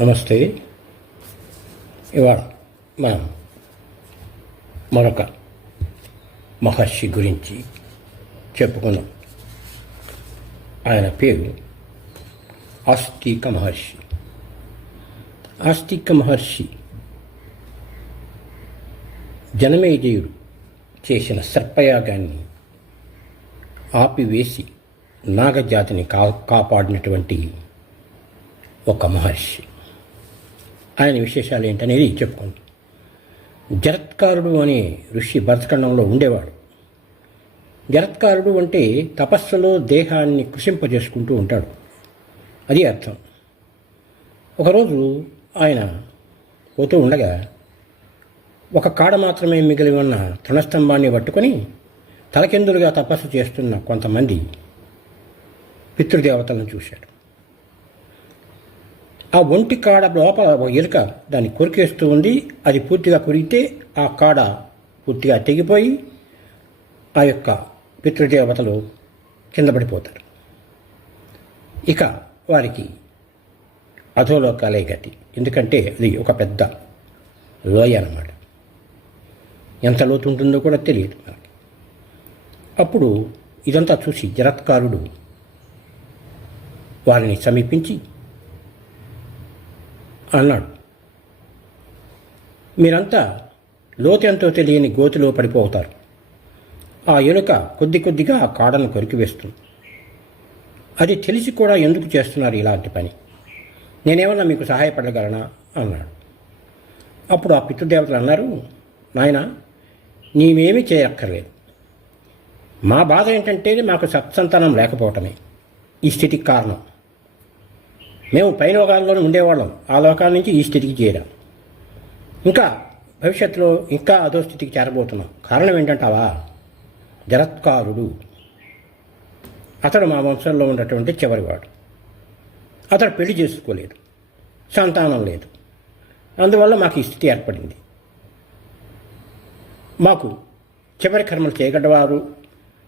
నమస్తే. ఇవాళ మనం మరొక మహర్షి గురించి చెప్పుకున్నాం. ఆయన పేరు ఆస్తిక మహర్షి. ఆస్తిక మహర్షి జనమేజయుడు చేసిన సర్పయాగాన్ని ఆపివేసి నాగజాతిని కాపాడినటువంటి ఒక మహర్షి. ఆయన విశేషాలు ఏంటనేది చెప్పుకుంటాం. జరత్కారుడు అనే ఋషి భరతఖండంలో ఉండేవాడు. జరత్కారుడు అంటే తపస్సులో దేహాన్ని కృషింపజేసుకుంటూ ఉంటాడు, అది అర్థం. ఒకరోజు ఆయన పోతూ ఉండగా ఒక కాడ మాత్రమే మిగిలి ఉన్న తృణస్తంభాన్ని పట్టుకొని తలకిందులుగా తపస్సు చేస్తున్న కొంతమంది పితృదేవతలను చూశాడు. ఆ ఒంటి కాడ లోపల ఒక ఎలుక దాన్ని కొరికేస్తూ ఉంది. అది పూర్తిగా కొరికితే ఆ కాడ పూర్తిగా తెగిపోయి ఆ యొక్క పితృదేవతలు కింద పడిపోతారు. ఇక వారికి అధోలోకాలే గతి. ఎందుకంటే అది ఒక పెద్ద లోయ అన్నమాట. ఎంత లోతు ఉంటుందో కూడా తెలియదు మనకి. అప్పుడు ఇదంతా చూసి జరత్కారుడు వారిని సమీపించి అన్నాడు, మీరంతా లోతెంతో తెలియని గోతిలో పడిపోతారు. ఆ ఎలుక కొద్ది కొద్దిగా ఆ కాడను కొరికివేస్తుంది. అది తెలిసి కూడా ఎందుకు చేస్తున్నారు ఇలాంటి పని? నేనేమన్నా మీకు సహాయపడగలనా అన్నాడు. అప్పుడు ఆ పితృదేవతలు అన్నారు, నాయన, నీవేమీ చేయక్కర్లేదు. మా బాధ ఏంటంటే మాకు సత్సంతానం లేకపోవటమే ఈ స్థితికి కారణం. మేము పై లోకాల్లోనే ఉండేవాళ్ళం, ఆ లోకాల నుంచి ఈ స్థితికి చేరాం. ఇంకా భవిష్యత్తులో ఇంకా అదో స్థితికి చేరబోతున్నాం. కారణం ఏంటంటావా? జరత్కారుడు. అతడు మా వంశంలో ఉన్నటువంటి చివరివాడు. అతడు పెళ్లి చేసుకోలేదు, సంతానం లేదు. అందువల్ల మాకు ఈ స్థితి ఏర్పడింది. మాకు చివరి కర్మలు చేయగలవారు,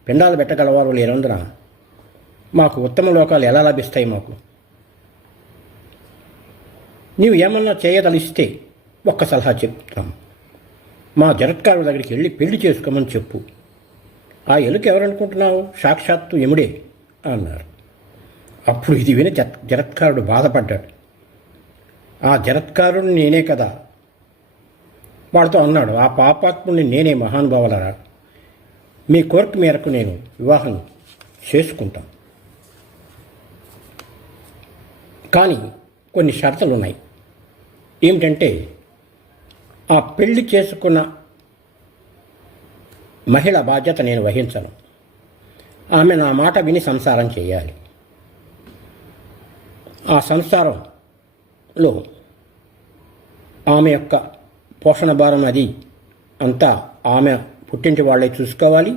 పిండాలు పెట్టగలవారు లేనందున మాకు ఉత్తమ లోకాలు ఎలా లభిస్తాయి? మాకు నీవు ఏమన్నా చేయదలిస్తే ఒక్క సలహా చెప్తాం. మా జరత్కారుల దగ్గరికి వెళ్ళి పెళ్లి చేసుకోమని చెప్పు. ఆ ఎలుక ఎవరనుకుంటున్నావు? సాక్షాత్తు యముడే అన్నారు. అప్పుడు ఇది విని జరత్కారుడు బాధపడ్డాడు. ఆ జరత్కారుడిని నేనే కదా. వాడితో అన్నాడు, ఆ పాపాత్ముని నేనే మహానుభావులరా. మీ కోరిక మేరకు నేను వివాహం చేసుకుంటాను, కానీ కొన్ని షరతులు ఉన్నాయి. ఏమిటంటే, ఆ పెళ్లి చేసుకున్న మహిళ బాధ్యత నేను వహించను. ఆమె నా మాట విని సంసారం చేయాలి. ఆ సంసారంలో ఆమె యొక్క పోషణ భారం అది అంతా ఆమె పుట్టింటి వాళ్ళే చూసుకోవాలి.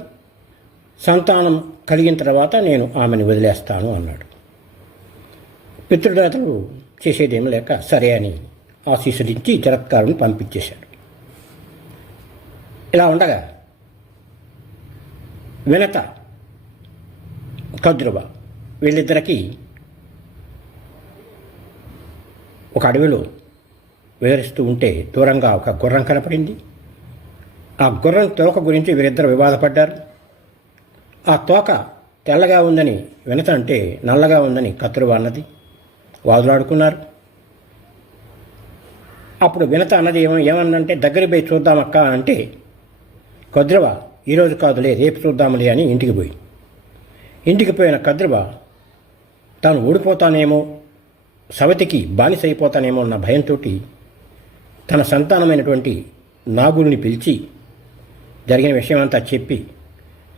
సంతానం కలిగిన తర్వాత నేను ఆమెను వదిలేస్తాను అన్నాడు. పితృదేవతలు చేసేదేం లేక సరే అని ఆశీస్సులించి జరత్కారుని పంపించేశాడు. ఇలా ఉండగా వినత, కద్రువ వీళ్ళిద్దరికీ ఒక అడవిలో విహరిస్తూ ఉంటే దూరంగా ఒక గుర్రం కనపడింది. ఆ గుర్రం తోక గురించి వీరిద్దరు వివాదపడ్డారు. ఆ తోక తెల్లగా ఉందని వినత అంటే నల్లగా ఉందని కద్రువ అన్నది. వాదులాడుకున్నారు. అప్పుడు వినత అన్నది ఏమన్నంటే దగ్గర పోయి చూద్దామక్క అంటే, కద్రువ ఈరోజు కాదులే రేపు చూద్దాములే అని ఇంటికి పోయి. ఇంటికి పోయిన కద్రువ తాను ఓడిపోతానేమో, సవతికి బానిసైపోతానేమో అన్న భయంతో తన సంతానమైనటువంటి నాగుల్ని పిలిచి జరిగిన విషయమంతా చెప్పి,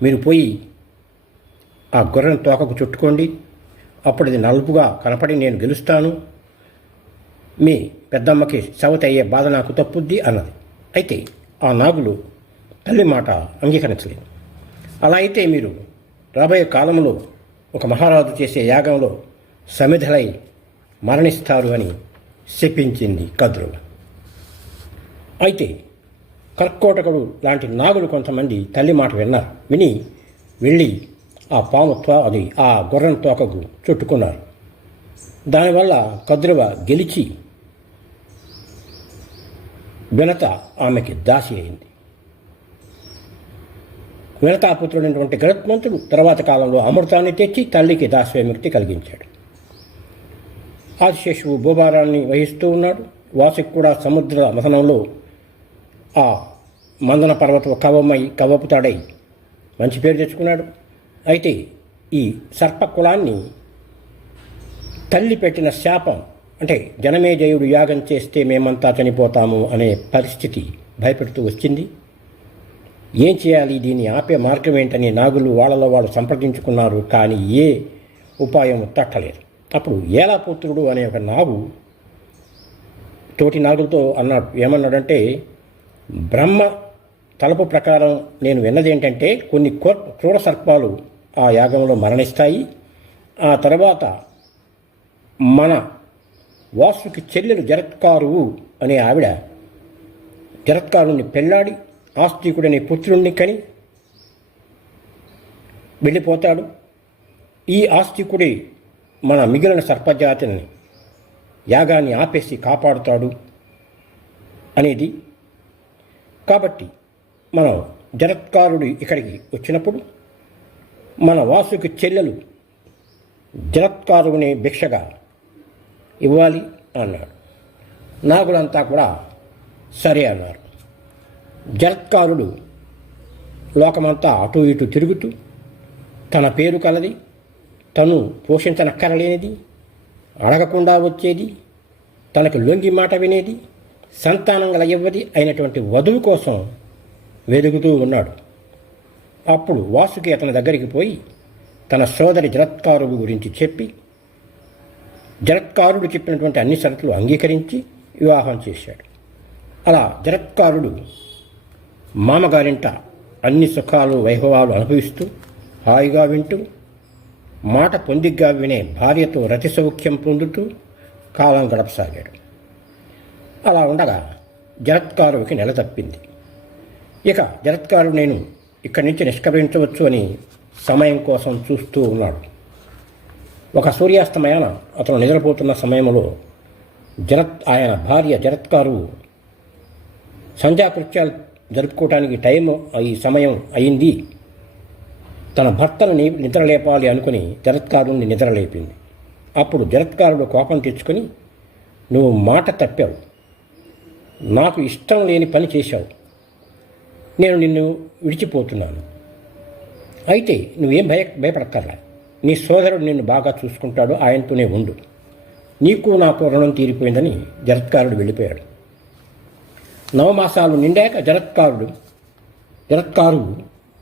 మీరు పోయి ఆ గుర్రం తోకకు చుట్టుకోండి, అప్పుడు అది నలుపుగా కనపడి నేను గెలుస్తాను, మీ పెద్దమ్మకి సవతి అయ్యే బాధ నాకు తప్పుద్ది అన్నది. అయితే ఆ నాగులు తల్లి మాట అంగీకరించలేదు. అలా అయితే మీరు రాబోయే కాలంలో ఒక మహారాజు చేసే యాగంలో సమిధలై మరణిస్తారు అని శపించింది కద్రువ. అయితే కర్కోటకుడు లాంటి నాగులు కొంతమంది తల్లి మాట విన్నారు. విని వెళ్ళి ఆ పాము ఆ గుర్రం తోకకు చుట్టుకున్నారు. దానివల్ల కద్రువ గెలిచి వినత ఆమెకి దాసి అయింది. వినతాపుత్రుడైనటువంటి గరుత్మంతుడు తర్వాత కాలంలో అమృతాన్ని తెచ్చి తల్లికి దాస్యముక్తి కలిగించాడు. ఆదిశేషువు భూభారాన్ని వహిస్తూ ఉన్నాడు. వాసుకి కూడా సముద్ర మథనంలో ఆ మందన పర్వతం కవ్వపు తాడై మంచి పేరు తెచ్చుకున్నాడు. అయితే ఈ సర్పకులాన్ని తల్లి పెట్టిన శాపం, అంటే జనమేజయుడు యాగం చేస్తే మేమంతా చనిపోతాము అనే పరిస్థితి భయపెడుతూ వచ్చింది. ఏం చేయాలి, దీన్ని ఆపే మార్గం ఏంటని నాగులు వాళ్ళలో వాళ్ళు సంప్రదించుకున్నారు. కానీ ఏ ఉపాయం తట్టలేదు. అప్పుడు ఏలాపుత్రుడు అనే ఒక నాగు తోటి నాగులతో అన్నాడు. ఏమన్నాడంటే, బ్రహ్మ తలపు ప్రకారం నేను విన్నది ఏంటంటే కొన్ని క్రూర సర్పాలు ఆ యాగంలో మరణిస్తాయి. ఆ తర్వాత మన వాసుకి చెల్లెలు జరత్కారువు అనే ఆవిడ జరత్కారుని పెళ్ళాడి ఆస్తికుడనే పుత్రుణ్ణి కని వెళ్ళిపోతాడు. ఈ ఆస్తికుడి మన మిగిలిన సర్పజాతిని యాగాన్ని ఆపేసి కాపాడుతాడు అనేది. కాబట్టి మనం జరత్కారుడు ఇక్కడికి వచ్చినప్పుడు మన వాసుకి చెల్లెలు జరత్కారుని భిక్షగా ఇవ్వాలి అన్నాడు. నాగులంతా కూడా సరే అన్నారు. జరత్కారుడు లోకమంతా అటు ఇటు తిరుగుతూ తన పేరు కలది, తను పోషించనక్కరలేనిది, అడగకుండా వచ్చేది, తనకు లొంగి మాట వినేది, సంతానం గల ఇవ్వది అయినటువంటి వధువు కోసం వెదుగుతూ ఉన్నాడు. అప్పుడు వాసుకి అతని దగ్గరికి పోయి తన సోదరి జరత్కారువు గురించి చెప్పి జరత్కారుడు చెప్పినటువంటి అన్ని షరతులు అంగీకరించి వివాహం చేశాడు. అలా జరత్కారుడు మామగారింట అన్ని సుఖాలు వైభవాలు అనుభవిస్తూ హాయిగా వింటూ మాట పొందిగ్గా వినే భార్యతో రతి సౌఖ్యం పొందుతూ కాలం గడపసాగాడు. అలా ఉండగా జరత్కారుడికి నెల తప్పింది. ఇక జరత్కారుడు నేను ఇక్కడి నుంచి నిష్క్రమించవచ్చు అని సమయం కోసం చూస్తూ ఉన్నాడు. ఒక సూర్యాస్తమయాన అతను నిద్రపోతున్న సమయంలో ఆయన భార్య జరత్కారు సంధ్యాకృత్యాలు జరుపుకోవటానికి ఈ సమయం అయింది, తన భర్తను నిద్రలేపాలి అనుకుని జరత్కారుడిని నిద్రలేపింది. అప్పుడు జరత్కారుడు కోపం తెచ్చుకొని, నువ్వు మాట తప్పావు, నాకు ఇష్టం లేని పని చేశావు, నేను నిన్ను విడిచిపోతున్నాను. అయితే నువ్వేం భయపడక్కర్లా, నీ సోదరుడు నిన్ను బాగా చూసుకుంటాడు, ఆయనతోనే ఉండు, నీకు నాకు రుణం తీరిపోయిందని జరత్కారుడు వెళ్ళిపోయాడు. 9 మాసాలు నిండాక జరత్కారు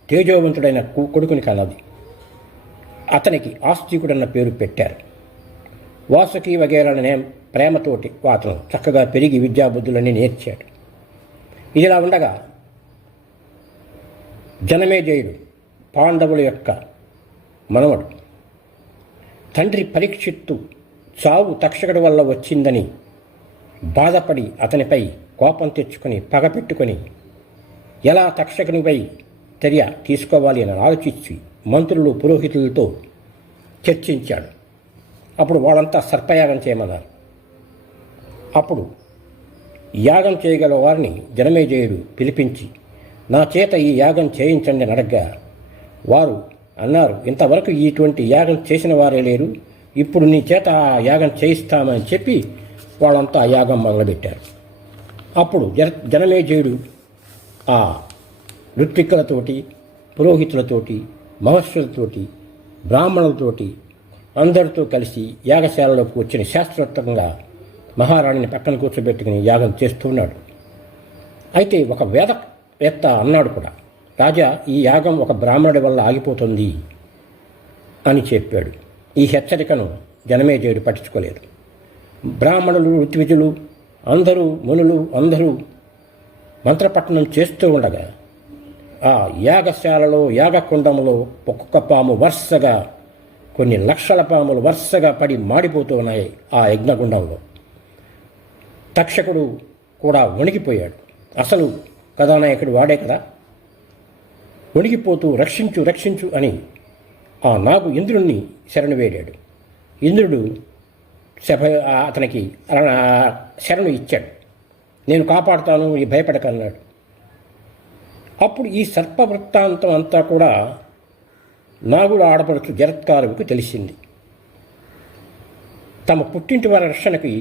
తేజోవంతుడైన కొడుకుని కన్నది. అతనికి ఆస్తికుడన్న పేరు పెట్టారు. వాసుకి వగేరాలనే ప్రేమతోటి అతను చక్కగా పెరిగి విద్యాబుద్ధులన్నీ నేర్చాడు. ఇదిలా ఉండగా జనమేజయుడు పాండవుల యొక్క మనవడు తండ్రి పరీక్షిత్తు చావు తక్షకుడి వల్ల వచ్చిందని బాధపడి అతనిపై కోపం తెచ్చుకొని పగపెట్టుకొని ఎలా తక్షకునిపై చర్య తీసుకోవాలి అని ఆలోచించి మంత్రులు పురోహితులతో చర్చించాడు. అప్పుడు వాళ్ళంతా సర్పయాగం చేయమన్నారు. అప్పుడు యాగం చేయగల వారిని జనమేజయుడు పిలిపించి నా చేత ఈ యాగం చేయించండి అని అడగ్గా వారు అన్నారు, ఇంతవరకు ఇటువంటి యాగం చేసిన వారే లేరు, ఇప్పుడు నీ చేత ఆ యాగం చేయిస్తామని చెప్పి వాళ్ళంతా ఆ యాగం మొదలుపెట్టారు. అప్పుడు జనమేజయుడు ఆ ఋత్విక్కులతోటి, పురోహితులతోటి, మహర్షులతోటి, బ్రాహ్మణులతోటి అందరితో కలిసి యాగశాలలోకి కూర్చొని శాస్త్రోక్తంగా మహారాణిని పక్కన కూర్చోబెట్టుకుని యాగం చేస్తున్నాడు. అయితే ఒక వేదవేత్త అన్నాడు కూడా, రాజా, ఈ యాగం ఒక బ్రాహ్మణుడి వల్ల ఆగిపోతుంది అని చెప్పాడు. ఈ హెచ్చరికను జనమేజయుడు పట్టించుకోలేదు. బ్రాహ్మణులు, ఋత్విజులు అందరూ, మునులు అందరూ మంత్రపఠనం చేస్తూ ఉండగా ఆ యాగశాలలో, యాగకుండంలో ఒక్కొక్క పాము వరుసగా, కొన్ని లక్షల పాములు వరుసగా పడి మాడిపోతూ ఉన్నాయి ఆ యజ్ఞగుండంలో. తక్షకుడు కూడా వణికిపోయాడు. అసలు కథానాయకుడు వాడే కదా. వణికిపోతూ రక్షించు రక్షించు అని ఆ నాగు ఇంద్రుణ్ణి శరణు వేడాడు. ఇంద్రుడు అతనికి శరణు ఇచ్చాడు. నేను కాపాడుతాను, ఈ భయపడకన్నాడు. అప్పుడు ఈ సర్ప వృత్తాంతం అంతా కూడా నాగుల ఆడపడుచు జరత్కారుకు తెలిసింది. తమ పుట్టింటి వారి రక్షణకి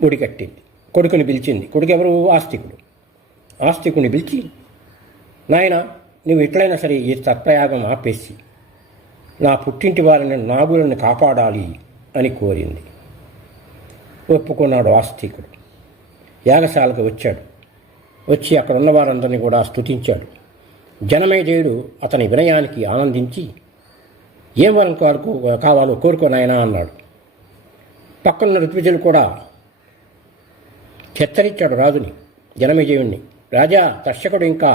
ఒడికట్టింది. కొడుకుని పిలిచింది. కొడుకు ఎవరు? ఆస్తికుడు. ఆస్తికుని పిలిచి, నాయన, నువ్వు ఎట్లయినా సరే ఈ సర్పయాగం ఆపేసి నా పుట్టింటి వారిని నాగులను కాపాడాలి అని కోరింది. ఒప్పుకున్నాడు ఆస్తికుడు. యాగశాలకు వచ్చాడు. వచ్చి అక్కడ ఉన్న వారందరినీ కూడా స్తుతించాడు. జనమేజయుడు అతని వినయానికి ఆనందించి, ఏం వరం కావాలో కోరుకోనాయనా అన్నాడు. పక్కనున్న ఋత్విజులు కూడా హెచ్చరించాడు రాజుని, జనమేజయుడిని. రాజా, దర్శకుడు ఇంకా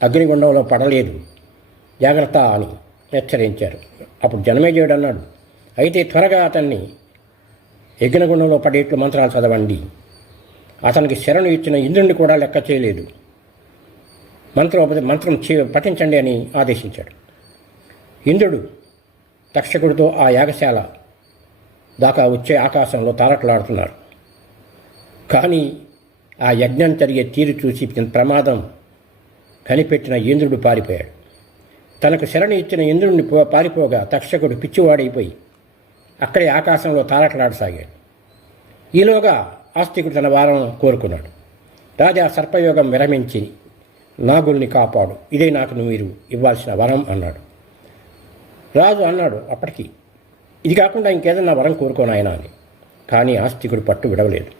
అగ్నిగుండంలో పడలేదు, జాగ్రత్త అని హెచ్చరించారు. అప్పుడు జనమేజయుడు అన్నాడు, అయితే త్వరగా అతన్ని యజ్ఞగుండంలో పడేట్లు మంత్రాలు చదవండి. అతనికి శరణు ఇచ్చిన ఇంద్రుడిని కూడా లెక్క చేయలేదు. మంత్రం పఠించండి అని ఆదేశించాడు. ఇంద్రుడు తక్షకుడితో ఆ యాగశాల దాకా వచ్చే ఆకాశంలో తారట్లాడుతున్నారు. కానీ ఆ యజ్ఞం జరిగే తీరు చూసి ప్రమాదం కనిపెట్టిన ఇంద్రుడు పారిపోయాడు. తనకు శరణు ఇచ్చిన ఇంద్రుడిని పారిపోగా తక్షకుడు పిచ్చివాడైపోయి అక్కడే ఆకాశంలో తారట్లాడసాగాడు. ఈలోగా ఆస్తికుడు తన వారం కోరుకున్నాడు. రాజా, సర్పయోగం విరమించి నాగుల్ని కాపాడు, ఇదే నాకు మీరు ఇవ్వాల్సిన వరం అన్నాడు. రాజు అన్నాడు అప్పటికి, ఇది కాకుండా ఇంకేదన్నా వరం కోరుకోనాయనా అని. కానీ ఆస్తికుడు పట్టు విడవలేదు.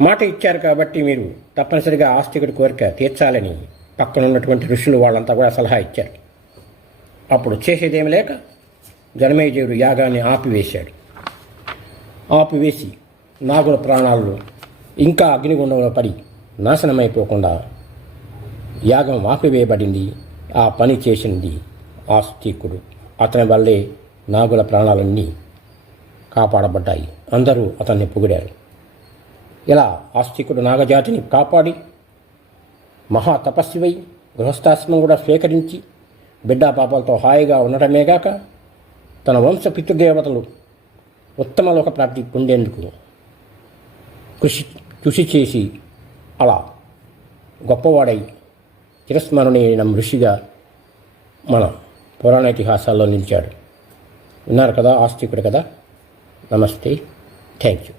మాట ఇచ్చారు కాబట్టి మీరు తప్పనిసరిగా ఆస్తికుడి కోరిక తీర్చాలని పక్కన ఉన్నటువంటి ఋషులు వాళ్ళంతా కూడా సలహా ఇచ్చారు. అప్పుడు చేసేదేమి లేక జనమేజయుడు యాగాన్ని ఆపివేశాడు. ఆపివేసి నాగుల ప్రాణాలు ఇంకా అగ్నిగుండంలో పడి నాశనమైపోకుండా యాగం ఆపివేయబడింది. ఆ పని చేసింది ఆస్తికుడు. అతని వల్లే నాగుల ప్రాణాలన్నీ కాపాడబడ్డాయి. అందరూ అతన్ని పొగిడారు. ఇలా ఆస్తికుడు నాగజాతిని కాపాడి మహా తపస్వివై గృహస్థాశ్రమం కూడా స్వీకరించి బిడ్డా పాపాలతో హాయిగా ఉండటమేగాక తన వంశ పితృదేవతలు ఉత్తమ లోక ప్రాప్తి పొందేందుకు కృషి చేసి అలా గొప్పవాడై చిరస్మరణీయ ఋషిగా మన పురాణ ఇతిహాసాల్లో నిలిచాడు. విన్నారు కదా ఆస్తికుడు కదా. నమస్తే, థ్యాంక్ యూ.